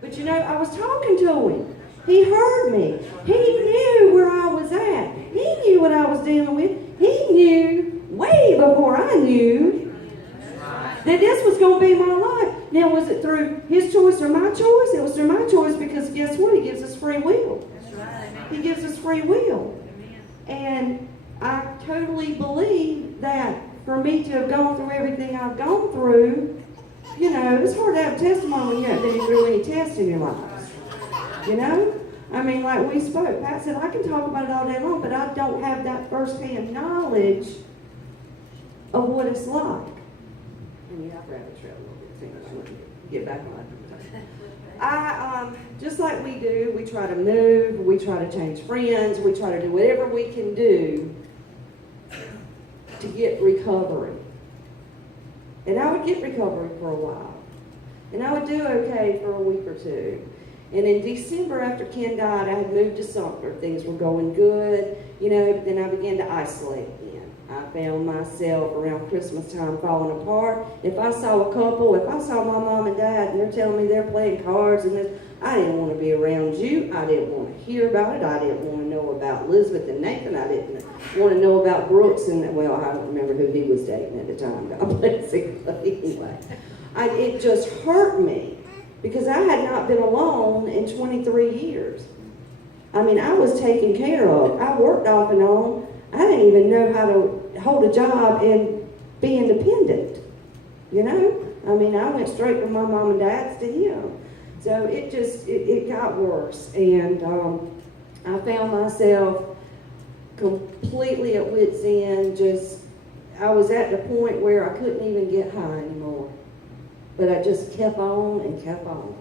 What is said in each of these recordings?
But you know, I was talking to him. He heard me. He knew where I was at. He knew what I was dealing with. He knew way before I knew that this was going to be my life. Now, was it through his choice or my choice? It was through my choice because guess what? He gives us free will. He gives us free will. And I totally believe that for me to have gone through everything I've gone through, you know, it's hard to have a testimony when you haven't been through any tests in your life. You know? I mean, like we spoke, Pat said, I can talk about it all day long, but I don't have that first-hand knowledge of what it's like. And you have to rabbit trail a little bit, so I want to get back on. Just like we do, we try to move, we try to change friends, we try to do whatever we can do to get recovery. And I would get recovery for a while. And I would do okay for a week or two. And in December, after Ken died, I had moved to Sumter. Things were going good, you know, but then I began to isolate again. I found myself around Christmas time falling apart. If I saw a couple, if I saw my mom and dad and they're telling me they're playing cards and this, I didn't want to be around you. I didn't want to hear about it. I didn't want to know about Elizabeth and Nathan. I didn't want to know about Brooks and, well, I don't remember who he was dating at the time. God bless him. But anyway, it just hurt me because I had not been alone in 23 years. I mean, I was taken care of. I worked off and on. I didn't even know how to hold a job and be independent, you know? I mean, I went straight from my mom and dad's to him. So it got worse. And I found myself completely at wit's end. I was at the point where I couldn't even get high anymore. But I just kept on and kept on.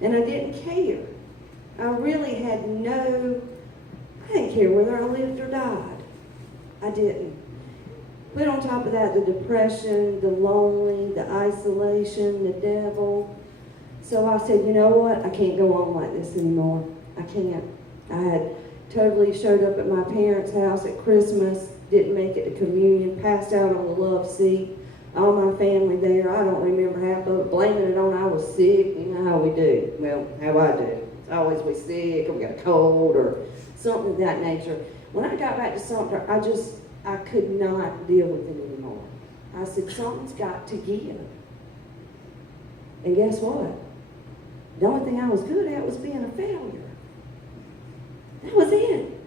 And I didn't care. I really had I didn't care whether I lived or died. I didn't. Put on top of that the depression, the lonely, the isolation, the devil. So I said, you know what? I can't go on like this anymore. I can't. I had totally showed up at my parents' house at Christmas, didn't make it to communion, passed out on the love seat. All my family there, I don't remember half of it, blaming it on I was sick. You know how we do. Well, how I do. It's always we sick, or we got a cold, or something of that nature. When I got back to Sumter, I could not deal with it anymore. I said, something's got to give. And guess what? The only thing I was good at was being a failure. That was it.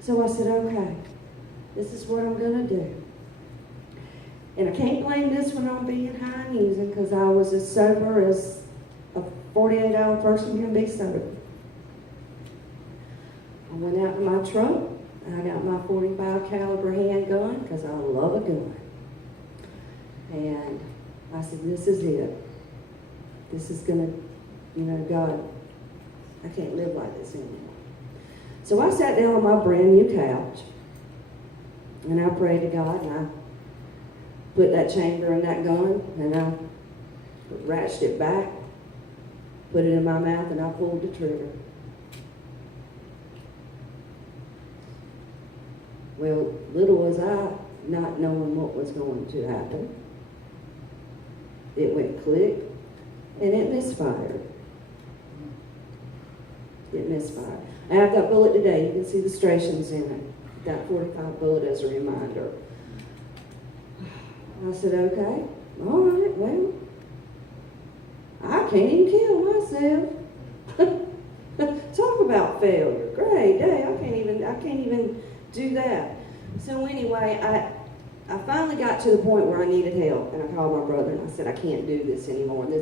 So I said, okay, this is what I'm going to do. And I can't blame this one on being high and using because I was as sober as a 48-hour person can be sober. I went out in my truck. I got my .45 caliber handgun because I love a gun. And I said, this is it. This is going to, God, I can't live like this anymore. So I sat down on my brand new couch and I prayed to God and I put that chamber in that gun and I ratcheted it back, put it in my mouth and I pulled the trigger. Well, little was I not knowing what was going to happen. It went click, and it misfired. It misfired. I have that bullet today. You can see the striations in it. That .45 bullet as a reminder. I said, okay, all right, well, I can't even kill myself. Talk about failure. Great day. I can't even do that. So anyway, I finally got to the point where I needed help, and I called my brother and I said, I can't do this anymore.